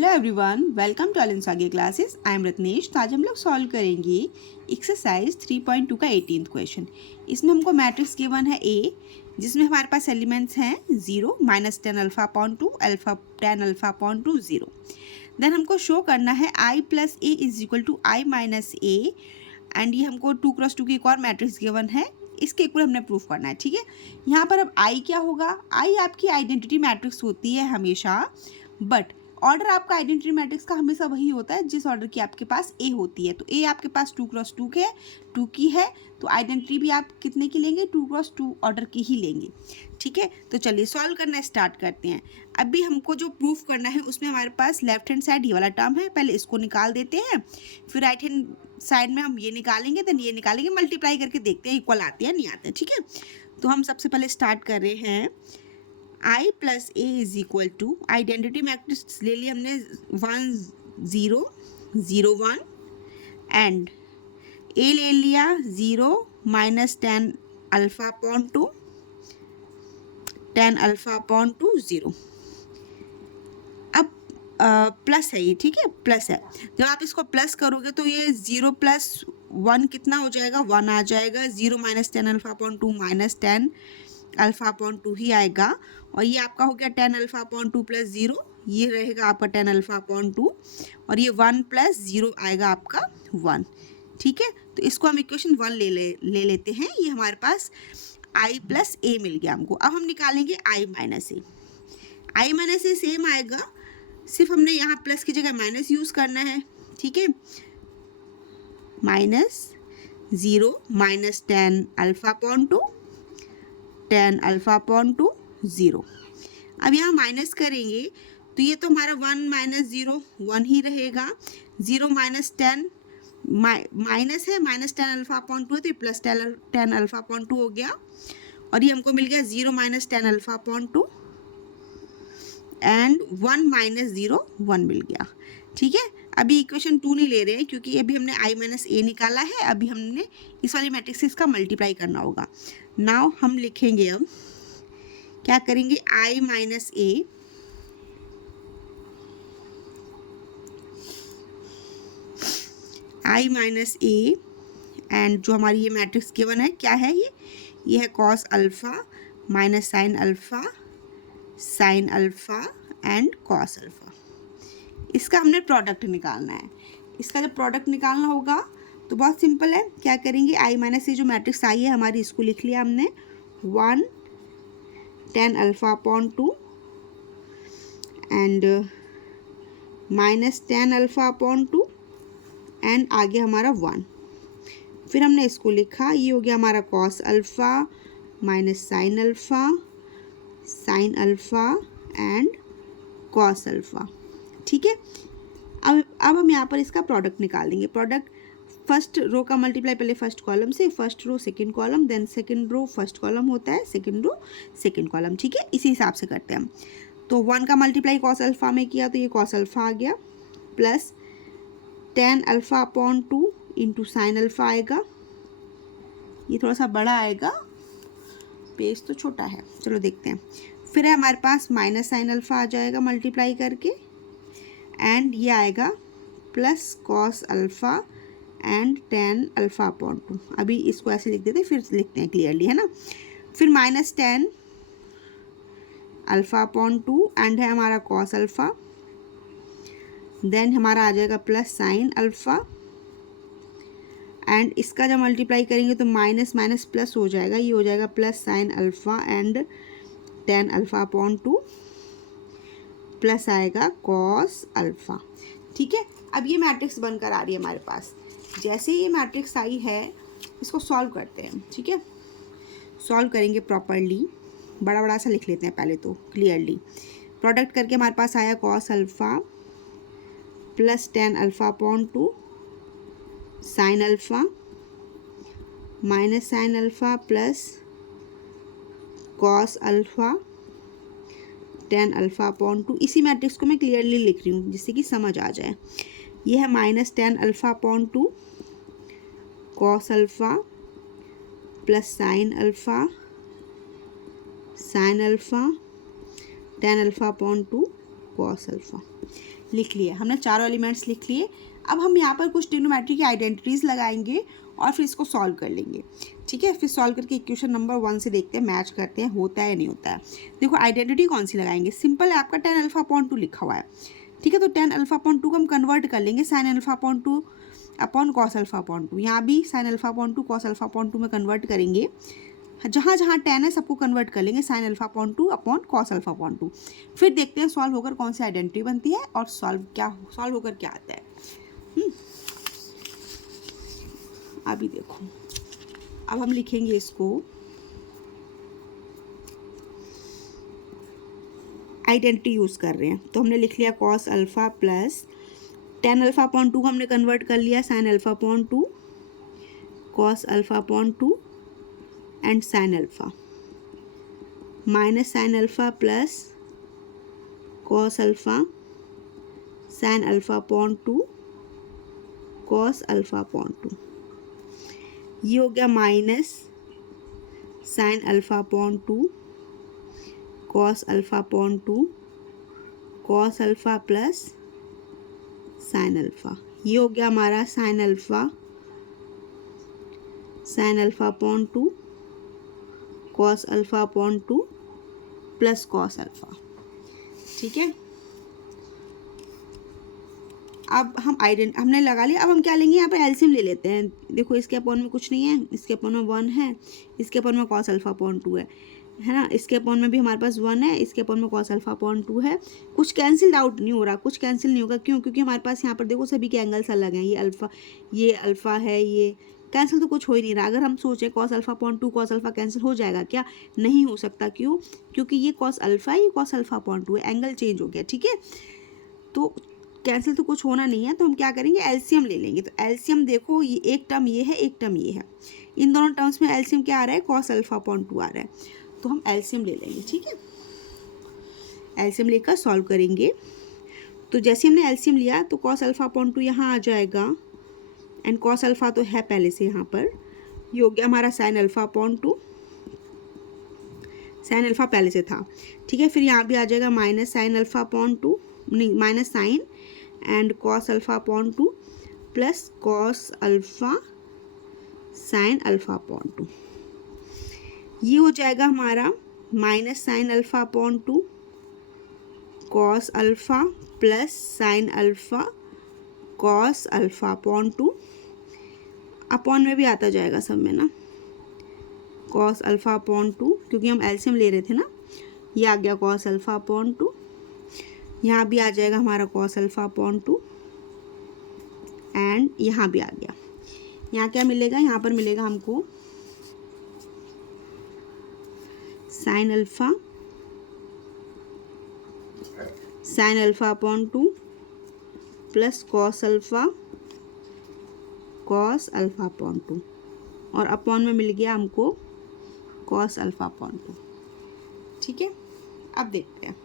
Hello everyone, welcome to अलिन सागे classes. I am Ratnesh. तो आज हम लोग सॉल्व करेंगे एक्सरसाइज 3.2 का 18th क्वेश्चन। इसमें हमको मैट्रिक्स गिवन है ए, जिसमें हमारे पास एलिमेंट्स हैं 0, -10 alpha upon 2, alpha 10 alpha upon 2, 0। Then हमको शो करना है i plus A is equal to i minus A, and ये हमको 2x2 की एक और मैट्रिक्स गिवन है, इसके इक्वल हमने प्रूफ करना है। ठीक है, यहाँ पर अब i क्या होगा? i आपकी आइडेंटिटी मैट्रिक्स होती है हमेशा, बट ऑर्डर आपका आइडेंटिटी मैट्रिक्स का हमेशा वही होता है जिस ऑर्डर की आपके पास ए होती है। तो ए आपके पास 2x2 के 2 की है, तो आइडेंटिटी भी आप कितने की लेंगे? 2x2 ऑर्डर की ही लेंगे। ठीक है, तो चलिए सॉल्व करना स्टार्ट करते हैं। अभी हमको जो प्रूफ करना है उसमें हमारे पास लेफ्ट हैंड साइड ये वाला टर्म है, पहले इसको निकाल देते हैं, फिर राइट हैंड साइड में हम ये निकालेंगे, देन ये निकालेंगे, मल्टीप्लाई करके देखते हैं इक्वल आते हैं नहीं आते हैं। ठीक है, तो हम सबसे पहले स्टार्ट कर रहे हैं i plus A is equal to, identity matrix ले लिया हमने 1 0 0 1, एंड ए ले लिया 0 -10 अल्फा अपॉन 2, 10 अल्फा अपॉन 2, 0। अब प्लस है ये, ठीक है, प्लस है। जब आप इसको प्लस करोगे तो ये 0 + 1 कितना हो जाएगा? 1 आ जाएगा। 0 -10 अल्फा अपॉन 2 -10 अल्फा अपॉन 2 ही आएगा, और ये आपका हो गया 10 अल्फा अपॉन 2 + 0, ये रहेगा आपका 10 अल्फा अपॉन 2, और ये 1 + 0 आएगा आपका 1। ठीक है, तो इसको हम इक्वेशन 1 ले लेते हैं। ये हमारे पास i प्लस ए मिल गया हमको। अब हम निकालेंगे i minus A. i minus A same आएगा, सिर्फ हमने यहाँ प्लस की जगह माइनस यूज़ करना है। ठीक है, -0 -10 अल्फा अपॉन 2, 10 अल्फा अपॉन 2, 0। अब यहाँ माइनस करेंगे तो ये तो हमारा 1 - 0 1 ही रहेगा। 0 -10 माइनस है, -10 अल्फा अपॉन 2 है, तो ये +10 अल्फा अपॉन 2 हो गया, और ये हमको मिल गया 0 -10 अल्फा अपॉन 2, एंड 1 - 0 1 मिल गया। ठीक है, अभी इक्वेशन 2 नहीं ले रहे हैं क्योंकि अभी हमने i माइनस ए निकाला है। अभी हमने इस वाली मैट्रिक्स से इसका मल्टीप्लाई करना होगा। नाउ हम लिखेंगे, अब क्या करेंगे? i माइनस ए एंड जो हमारी ये मैट्रिक्स गिवन है क्या है? ये है cos alpha minus sine alpha and cos alpha. इसका हमने प्रोडक्ट निकालना है। इसका जब प्रोडक्ट निकालना होगा तो बहुत सिंपल है। क्या करेंगे? i माइनस ए जो मैट्रिक्स आई है हमारी, इसको लिख लिया हमने 1 10 alpha upon 2 and -10 alpha upon 2, and आगे हमारा 1। फिर हमने इसको लिखा, ये हो गया हमारा cos alpha minus sine alpha and cos alpha. ठीक है, अब हम यहाँ पर इसका प्रोडक्ट निकाल देंगे। प्रोडक्ट फर्स्ट रो का मल्टीप्लाई पहले फर्स्ट कॉलम से, first row second column, then second row first column होता है, सेकंड रो सेकंड कॉलम। ठीक है, इसी हिसाब से करते हैं हम। तो 1 का मल्टीप्लाई कॉस अल्फ़ा में किया तो ये कॉस अल्फ़ा आ गया, plus 10 alpha upon 2 into sine alpha आएगा। ये थोड़ा सा बड़ा आएगा, पेज तो छोटा है, चलो देखते हैं। फिर है हमारे पास माइनस साइन अल्फ़ा आ जाएगा मल्टीप्लाई करके, एंड ये आएगा plus cos alpha and 10 alpha upon 2। अभी इसको ऐसे लिख देते हैं, फिर लिखते हैं क्लियरली, है ना। फिर -10 अल्फ़ा अपॉन 2 एंड है हमारा कॉस अल्फ़ा, देन हमारा आ जाएगा प्लस साइन अल्फ़ा, एंड इसका जब मल्टीप्लाई करेंगे तो माइनस माइनस प्लस हो जाएगा, ये हो जाएगा plus sine alpha and 10 alpha upon 2, plus आएगा कॉस अल्फ़ा। ठीक है, अब ये मैट्रिक्स बनकर आ रही है हमारे पास। जैसे ये मैट्रिक्स आई है, इसको सॉल्व करते हैं। ठीक है, सॉल्व करेंगे प्रॉपरली, बड़ा बड़ा सा लिख लेते हैं पहले तो क्लियरली। प्रोडक्ट करके हमारे पास आया cos alpha plus 10 alpha upon 2 sine alpha minus sine alpha plus cos alpha 10 alpha upon 2। इसी मैट्रिक्स को मैं क्लियरली लिख रही हूँ जिससे कि समझ आ जाए। ये है -10 alpha upon 2 cos alpha plus sine alpha 10 alpha upon 2 cos alpha. लिख लिए, हमने चारों एलिमेंट्स लिख लिए। अब हम यहाँ पर कुछ ट्रिग्नोमेट्री की आइडेंटिटीज़ लगाएंगे और फिर इसको सॉल्व कर लेंगे, ठीक है। फिर सॉल्व करके इक्वेशन नंबर 1 से देखते हैं मैच करते हैं, होता है या नहीं होता है। देखो आइडेंटिटी कौन सी लगाएंगे, सिंपल है, आपका tan अल्फा अपॉन 2 लिखा हुआ है, ठीक है। तो tan अल्फा अपॉन 2 को हम कन्वर्ट कर लेंगे sin alpha upon 2 upon cos alpha upon 2। यहाँ भी sin alpha upon 2 cos alpha upon 2 में कन्वर्ट करेंगे, जहाँ जहाँ tan है सबको कन्वर्ट कर लेंगे sin alpha upon 2 upon cos alpha upon 2। फिर देखते हैं सॉल्व होकर कौन सी आइडेंटिटी बनती है और सॉल्व होकर क्या आता है। अभी देखो, अब हम लिखेंगे इसको आइडेंटिटी यूज़ कर रहे हैं, तो हमने लिख लिया cos alpha plus tan alpha upon 2 को हमने कन्वर्ट कर लिया sin alpha upon 2 cos alpha upon 2 and sin alpha minus sin alpha plus cos alpha sin alpha upon 2 cos alpha upon 2। ये हो गया minus sin alpha upon 2 cos alpha upon 2 cos alpha plus sin alpha. ये हो गया हमारा sin alpha upon 2 cos alpha upon 2 plus cos alpha, ठीक है। अब हम हमने लगा लिया। अब हम क्या लेंगे, यहाँ पर एलसीएम ले लेते हैं। देखो इसके अपॉन में कुछ नहीं है, इसके अपॉन में 1 है, इसके अपॉन में कॉस अल्फा अपॉन 2 है ना। इसके अपॉन में भी हमारे पास 1 है, इसके अपॉन में कॉस अल्फा अपॉन 2 है। कुछ कैंसिल आउट नहीं हो रहा, कुछ कैंसिल नहीं होगा, क्यों? क्योंकि हमारे पास यहाँ पर देखो सभी के एंगल्स अलग हैं। ये अल्फा है, ये कैंसिल तो कुछ हो ही नहीं रहा। अगर हम सोचें cos alpha upon 2 cos alpha cancel हो जाएगा क्या? नहीं हो सकता। क्यों? क्योंकि ये कॉस अल्फा है, ये कॉस अल्फा अपॉन 2 है, एंगल चेंज हो गया, ठीक है। तो कैंसिल तो कुछ होना नहीं है, तो हम क्या करेंगे, एलसीएम ले लेंगे। तो एलसीएम देखो, ये एक टर्म ये है, एक टर्म ये है, इन दोनों टर्म्स में एलसीएम क्या आ रहा है, कॉस अल्फा अपॉन 2 आ रहा है। तो हम एलसीएम ले लेंगे, ठीक है। एलसीएम लेकर सॉल्व करेंगे। तो जैसे हमने एलसीएम लिया तो कॉस अल्फा अपॉन 2 यहाँ आ जाएगा, एंड कॉस अल्फा तो है पहले से यहाँ पर। ये हो गया हमारा sign alpha upon 2, sine alpha पहले से था, ठीक है। फिर यहाँ भी आ जाएगा माइनस साइन अल्फा अपॉन 2, नहीं minus sine and cos alpha upon 2 plus cos alpha sine alpha upon 2। ये हो जाएगा हमारा minus sine alpha upon 2 cos alpha plus sine alpha cos alpha upon 2। Upon में भी आता जाएगा सब में ना, कॉस अल्फा अपॉन 2, क्योंकि हम एलसीएम ले रहे थे ना। ये आ गया कॉस अल्फा अपॉन 2, यहाँ भी आ जाएगा हमारा कॉस अल्फा अपॉन 2 एंड यहाँ भी आ गया। यहाँ क्या मिलेगा, यहाँ पर मिलेगा हमको sign alpha upon 2 plus cos alpha upon 2, और अपॉन में मिल गया हमको कॉस अल्फा अपॉन 2, ठीक है। अब देखते हैं,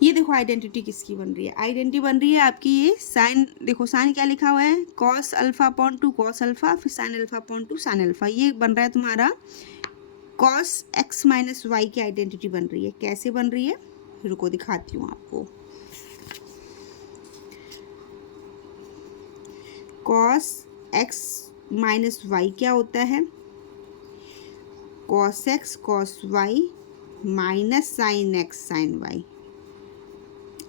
ये देखो आइडेंटिटी किसकी बन रही है। आइडेंटिटी बन रही है आपकी ये साइन, देखो साइन क्या लिखा हुआ है, cos alpha upon 2 cos alpha, फिर sine alpha upon 2 sine alpha. ये बन रहा है तुम्हारा कॉस एक्स माइनस वाई की आइडेंटिटी बन रही है। कैसे बन रही है, रुको दिखाती हूँ आपको। कॉस एक्स माइनस वाई क्या होता है, cos X cos Y minus sine X sine Y,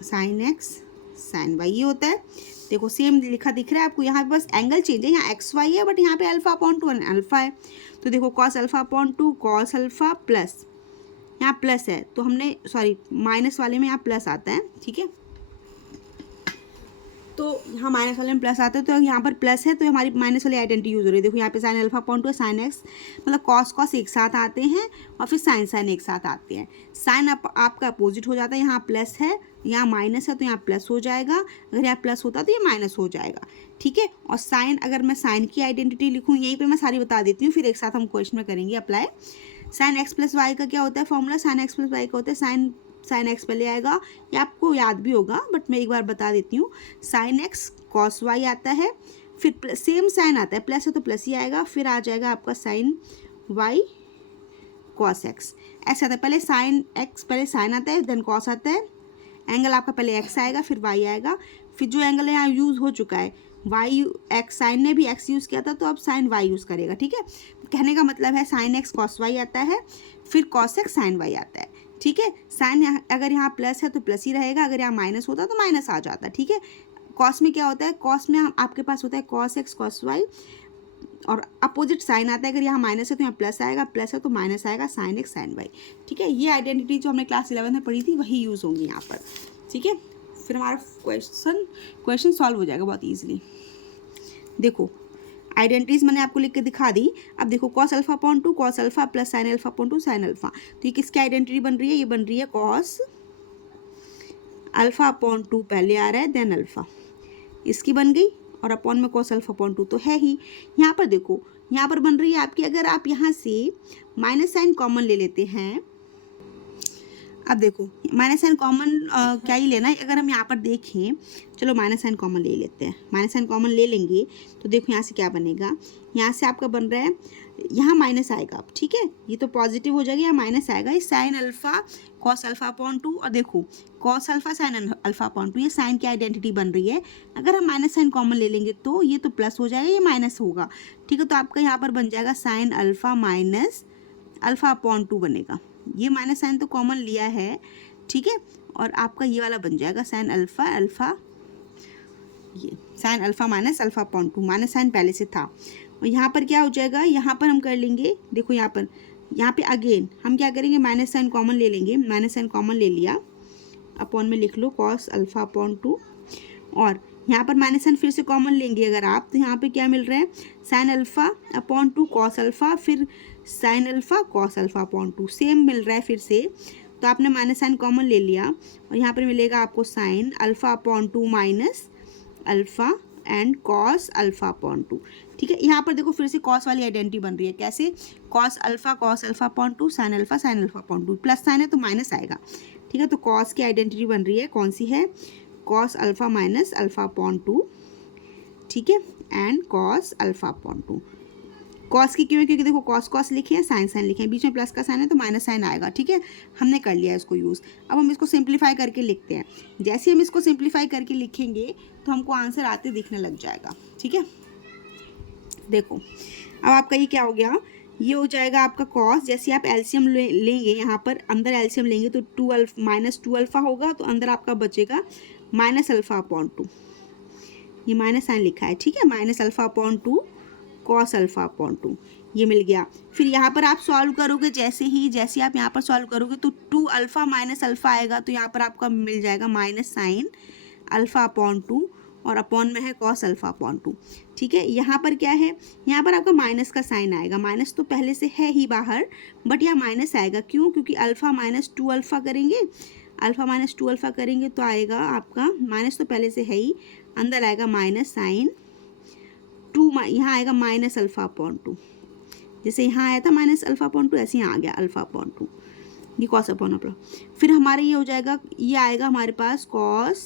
sine X sine Y, ये होता है। देखो सेम लिखा दिख रहा है आपको, यहाँ पे बस एंगल चेंज है, यहाँ एक्स वाई है बट यहाँ पे अल्फा अपॉन 2 अल्फा है। तो देखो cos alpha upon 2 cos alpha plus, यहाँ प्लस है तो हमने सॉरी माइनस वाले में यहाँ प्लस आता है, ठीक है। तो यहाँ माइनस वाले में प्लस आता है, तो यहाँ पर प्लस है तो हमारी माइनस वाली आइडेंटिटी यूज हो रही है। देखो यहाँ पे sign alpha upon 2 sine x, मतलब कॉस एक साथ आते हैं और फिर साइन एक साथ आते हैं। साइन आपका अपोजिट हो जाता है, यहाँ प्लस है यहाँ माइनस है तो यहाँ प्लस हो जाएगा, अगर यहाँ प्लस होता तो ये माइनस हो जाएगा, ठीक है। और साइन, अगर मैं साइन की आइडेंटिटी लिखूँ यहीं पर मैं सारी बता देती हूँ, फिर एक साथ हम क्वेश्चन में करेंगे apply. Sine X plus Y का क्या होता है formula, sine X plus Y का होता है साइन एक्स पहले आएगा, ये आपको याद भी होगा बट मैं एक बार बता देती हूँ। साइन एक्स कॉस वाई आता है, फिर सेम साइन आता है, प्लस है तो प्लस ही आएगा, फिर आ जाएगा आपका साइन वाई कॉस एक्स, ऐसा आता है। पहले साइन एक्स, पहले साइन आता है देन कॉस आता है एंगल आपका पहले एक्स आएगा फिर वाई आएगा, फिर जो एंगल यहाँ यूज़ हो चुका है वाई एक्स, साइन ने भी एक्स यूज़ किया था तो अब साइन वाई यूज़ करेगा। ठीक है, कहने का मतलब है साइन एक्स कॉस वाई आता है, फिर कॉस एक्स साइन वाई आता है। ठीक है, साइन अगर यहाँ प्लस है तो प्लस ही रहेगा, अगर यहाँ माइनस होता तो माइनस आ जाता। ठीक है, कॉस में क्या होता है, कॉस में आपके पास होता है कॉस एक्स कॉस वाई और अपोजिट साइन आता है, अगर यहाँ माइनस है तो यहाँ प्लस आएगा, प्लस है तो माइनस आएगा, साइन एक्स साइन वाई। ठीक है, ये आइडेंटिटी जो हमने क्लास 11 में पढ़ी थी वही यूज़ होंगी यहाँ पर। ठीक है, फिर हमारा क्वेश्चन सॉल्व हो जाएगा बहुत ईजिली। देखो आइडेंटिटीज मैंने आपको लिख के दिखा दी। अब देखो cos alpha upon two cos alpha plus sine alpha upon to sine alpha, तो ये किसकी आइडेंटिटी बन रही है, ये बन रही है कॉस अल्फा अपॉन टू, पहले आ रहा है देन अल्फा, इसकी बन गई, और अपॉन में कॉस अल्फा अपॉन टू तो है ही। यहाँ पर देखो, यहाँ पर बन रही है आपकी, अगर आप यहाँ से माइनस साइन कॉमन ले लेते हैं, अब देखो माइनस साइन कॉमन क्या ही लेना है, अगर हम यहाँ पर देखें, चलो माइनस साइन कॉमन ले लेते हैं, माइनस साइन कॉमन ले लेंगे तो देखो यहाँ से क्या बनेगा, यहाँ से आपका बन रहा है, यहाँ माइनस आएगा अब। ठीक है, ये तो पॉजिटिव हो जाएगा, यहाँ माइनस आएगा, ये sine alpha cos alpha upon to, और देखो cos alpha sine alpha upon two, ये साइन की आइडेंटिटी बन रही है। अगर हम माइनस साइन कॉमन ले लेंगे तो ये तो प्लस हो जाएगा, ये माइनस होगा। ठीक है, तो आपका यहाँ पर बन जाएगा sine alpha minus alpha upon to बनेगा, ये माइनस साइन तो कॉमन लिया है। ठीक है, और आपका ये वाला बन जाएगा साइन अल्फा अल्फा, ये sine alpha minus alpha upon two, minus sine पहले से था। और यहाँ पर क्या हो जाएगा, यहाँ पर हम कर लेंगे, देखो यहाँ पे अगेन हम क्या करेंगे, माइनस साइन कॉमन ले लेंगे, माइनस साइन कॉमन ले लिया, अपॉन में लिख लो कॉस अल्फा अपॉन टू, और यहाँ पर माइनस साइन फिर से कॉमन लेंगे अगर आप, तो यहाँ पे क्या मिल रहा है, sine alpha upon two cos alpha, फिर sine alpha cos alpha upon two, same मिल रहा है फिर से, तो आपने माइनस साइन कॉमन ले लिया, और यहाँ पर मिलेगा आपको sign alpha upon two minus alpha and cos alpha upon two. ठीक है, यहाँ पर देखो फिर से कॉस वाली आइडेंटिटी बन रही है, कैसे, cos alpha upon to sign alpha upon to, plus sign है तो माइनस आएगा। ठीक है, तो कॉस की आइडेंटिटी बन रही है, कौन सी है, cos alpha minus alpha upon two. ठीक है, and cos alpha upon two, cos की क्यों है, क्योंकि देखो कॉस कॉस लिखे हैं, साइन साइन लिखे हैं, बीच में प्लस का साइन है तो माइनस साइन आएगा। ठीक है, हमने कर लिया है इसको यूज़। अब हम इसको सिंप्लीफाई करके लिखते हैं, जैसे हम इसको सिंप्लीफाई करके लिखेंगे तो हमको आंसर आते दिखने लग जाएगा। ठीक है, देखो अब आपका ये क्या हो गया, ये हो जाएगा आपका कॉस, जैसे आप एलसीएम लेंगे, यहाँ पर अंदर एलसीएम लेंगे तो माइनस टू अल्फा होगा, तो अंदर आपका बचेगा माइनस अल्फा अपॉन टू, ये माइनस साइन लिखा है। ठीक है, minus alpha upon two cos alpha upon two, ये मिल गया। फिर यहाँ पर आप सॉल्व करोगे, जैसे आप यहाँ पर सॉल्व करोगे तो टू अल्फा माइनस अल्फा आएगा, तो यहाँ पर आपका मिल जाएगा minus sine alpha upon to, और अपॉन में है कॉस अल्फा अपॉन टू। ठीक है, यहाँ पर क्या है, यहाँ पर आपका माइनस का साइन आएगा, माइनस तो पहले से है ही बाहर, बट यहाँ माइनस आएगा, क्यों, क्योंकि अल्फा माइनस टू अल्फा करेंगे, अल्फा माइनस टू अल्फा करेंगे तो आएगा आपका, माइनस तो पहले से है ही, अंदर आएगा माइनस साइन टू, यहाँ आएगा माइनस अल्फा अपॉन टू, जैसे यहाँ आया था माइनस अल्फा अपॉन टू, ऐसे यहाँ आ गया अल्फा अपॉन टू, ये कॉस अपॉन अल्फा। फिर हमारे ये हो जाएगा, ये आएगा हमारे पास cos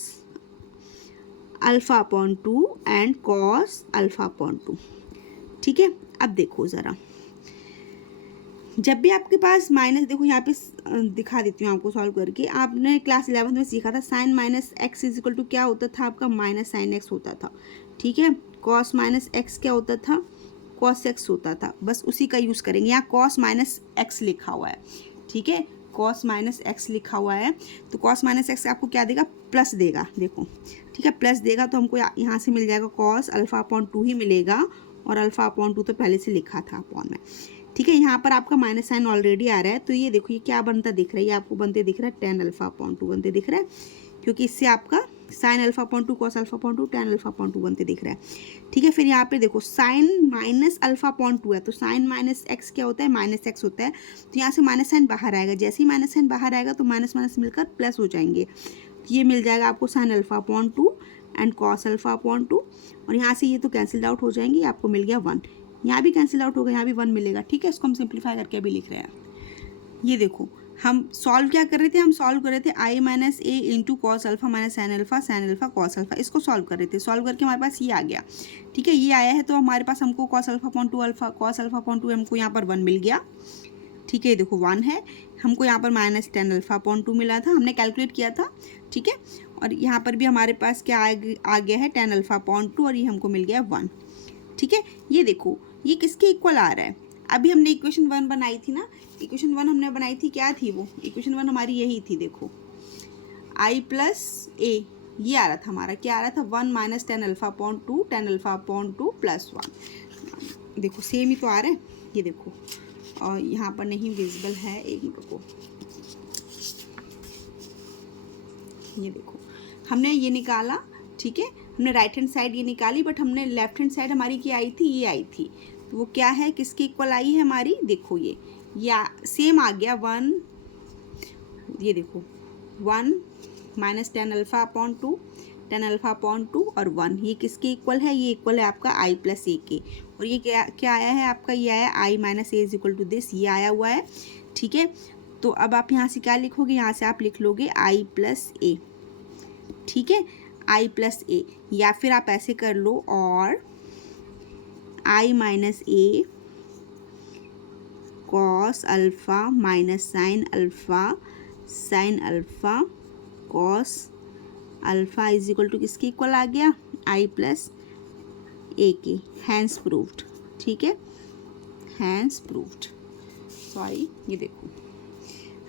alpha upon two and cos alpha upon two. ठीक है, अब देखो ज़रा, जब भी आपके पास माइनस, देखो यहाँ पे दिखा देती हूँ आपको सॉल्व करके, आपने क्लास 11 में सीखा था sine minus X is equal to क्या होता था आपका, माइनस साइन एक्स होता था। ठीक है, कॉस माइनस एक्स क्या होता था, कॉस एक्स होता था, बस उसी का यूज़ करेंगे। यहाँ कॉस माइनस एक्स लिखा हुआ है, ठीक है, कॉस माइनस एक्स लिखा हुआ है, तो कॉस माइनस एक्स आपको क्या देगा, प्लस देगा, देखो। ठीक है, प्लस देगा तो हमको यहाँ से मिल जाएगा कॉस अल्फा अपॉन टू ही मिलेगा, और अल्फा अपॉन टू तो पहले से लिखा था अपॉन में। ठीक है, यहाँ पर आपका माइनस साइन ऑलरेडी आ रहा है, तो ये देखो ये क्या बनता दिख रहा है, ये आपको बनते दिख रहा है टेन अल्फा अपॉन टू बनते दिख रहा है, क्योंकि इससे आपका sign alpha upon two cos alpha upon to tan alpha upon to बनते दिख रहा है। ठीक है, फिर यहाँ पे देखो sine minus alpha upon two है, तो साइन माइनस एक्स क्या होता है, माइनस एक्स होता है, तो यहाँ से माइनस साइन बाहर आएगा, जैसे ही माइनस साइन बाहर आएगा तो माइनस माइनस मिलकर प्लस हो जाएंगे, ये मिल जाएगा आपको sign alpha upon two and cos alpha upon to, और यहाँ से ये तो कैंसिल आउट हो जाएंगे, आपको मिल गया वन, यहाँ भी कैंसिल आउट होगा, यहाँ भी वन मिलेगा। ठीक है, इसको हम सिंप्लीफाई करके अभी लिख रहे हैं। ये देखो हम सॉल्व क्या कर रहे थे, हम सॉल्व कर रहे थे I minus A into cos alpha minus sine alpha cos alpha, इसको सॉल्व कर रहे थे। सॉल्व करके हमारे पास ये आ गया। ठीक है, ये आया है तो हमारे पास हमको cos alpha upon to alpha cos alpha upon to हमको यहाँ पर वन मिल गया। ठीक ठीक है। ये देखो 1 है, हमको यहाँ पर माइनस 10 अल्फा अपॉन 2 मिला था, हमने कैलकुलेट किया था, ठीक है। और यहाँ पर भी हमारे पास क्या आ गया है 10 अल्फा अपॉन 2 और ये हमको मिल गया 1, ठीक है। ये देखो ये किसके इक्वल आ रहा है, अभी हमने इक्वेशन 1 बनाई थी ना, इक्वेशन 1 हमने बनाई थी, क्या थी वो इक्वेशन 1 हमारी यही थी, देखो i प्लस ए, ये आ रहा था हमारा, क्या आ रहा था 1 minus 10 alpha upon 2, 10 alpha upon 2 plus 1, देखो सेम ही तो आ रहा है, ये देखो। और यहाँ पर नहीं विजिबल है, एक मिनट को, ये देखो हमने ये निकाला, ठीक है, हमने राइट हैंड साइड ये निकाली, बट हमने लेफ्ट हैंड साइड हमारी क्या आई थी, ये आई थी, तो वो क्या है, किसके इक्वल आई है हमारी, देखो ये सेम आ गया 1, ये देखो 1 minus 10 alpha upon 2, 10 alpha upon 2 और 1, ये किसके इक्वल है, ये इक्वल है आपका i प्लस ए के। और ये क्या आया है आपका, ये आया i minus A is equal to this, ये आया हुआ है, ठीक है। तो अब आप यहाँ से क्या लिखोगे, यहाँ से आप लिख लोगे i प्लस ए, ठीक है, i प्लस ए, या फिर आप ऐसे कर लो, और i minus A cos alpha minus sine alpha cos alpha is equal to किसके इक्वल आ गया, i प्लस ए के, हैंस प्रूव्ड, ठीक है, हैंस प्रूव्ड। सॉरी, ये देखो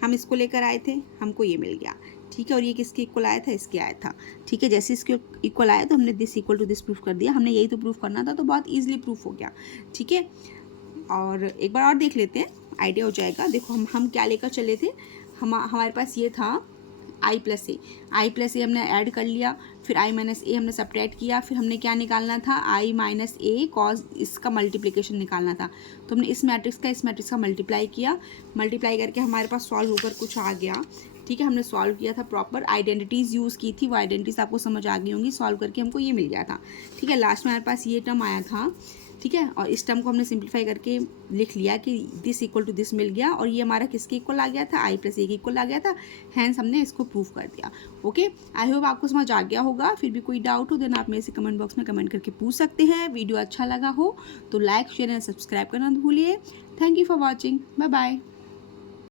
हम इसको लेकर आए थे, हमको ये मिल गया, ठीक है। और ये किसके इक्वल आया था, इसके आया था, ठीक है। जैसे इसके इक्वल आया तो हमने this equal to this proof कर दिया, हमने यही तो प्रूफ करना था, तो बहुत ईजिली प्रूफ हो गया, ठीक है। और एक बार और देख लेते हैं, आइडिया हो जाएगा। देखो हम क्या लेकर चले थे, हमारे पास ये था i प्लस ए हमने ऐड कर लिया, फिर i माइनस ए हमने सब्ट्रैक्ट किया, फिर हमने क्या निकालना था, i माइनस ए कॉस इसका मल्टीप्लिकेशन निकालना था, तो हमने इस मैट्रिक्स का मल्टीप्लाई किया, मल्टीप्लाई करके हमारे पास सॉल्व होकर कुछ आ गया, ठीक है। हमने सॉल्व किया था, प्रॉपर आइडेंटिटीज़ यूज़ की थी, वो आइडेंटिटीज़ आपको समझ आ गई होंगी, सॉल्व करके हमको ये मिल गया था, ठीक है। लास्ट में हमारे पास ये टर्म आया था, ठीक है। और इस टर्म को हमने सिंप्लीफाई करके लिख लिया कि दिस इक्वल टू दिस मिल गया, और ये हमारा किसके इक्वल आ गया था, i प्लस ए के इक्वल आ गया था, हैंस हमने इसको प्रूव कर दिया। ओके, आई होप आपको समझ आ गया होगा। फिर भी कोई डाउट हो देन आप मेरे से कमेंट बॉक्स में कमेंट करके पूछ सकते हैं। वीडियो अच्छा लगा हो तो लाइक शेयर एंड सब्सक्राइब करना भूलिए। Thank you for watching, bye bye.